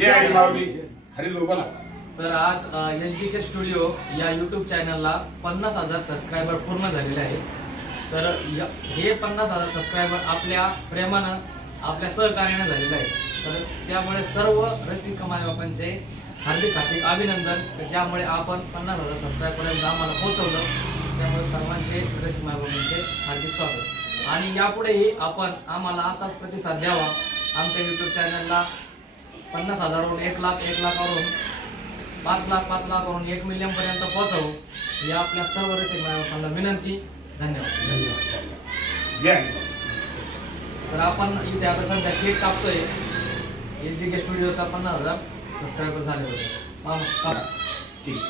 जय हरी माऊली. हरी बोला. तर आज HDK स्टुडिओ या YouTube चॅनलला 50,000 सबस्क्रायबर पूर्ण झालेले आहेत. तर हे 50,000 सबस्क्रायबर आपल्या प्रेमानं आपल्या सहकार्याने झालेले आहेत. तर त्यामुळे सर्व रसिक मायबापांचे हार्दिक हार्दिक अभिनंदन. त्यामुळे आपण 50,000 सबस्क्रायबरपर्यंत आम्हाला पोहोचवलं. त्यामुळे सर्वांचे रसिक मायबापांचे हार्दिक स्वागत. आणि यापुढेही आपण आम्हाला असाच प्रतिसाद द्यावा. आमच्या YouTube चॅनलला 50,000वरून 1 लाख, 1 लाखावरून 5 लाख, 5 लाखावरून 1 मिलियन पर्यंत पोहोचवू ही आपल्या सर्व रसिक मायबापांना विनंती. धन्यवाद. जय. तर आपण इथे आता सध्या केक कापतोय. HDK स्टुडिओचा 50,000 सबस्क्रायबर झाले होते. ठीक.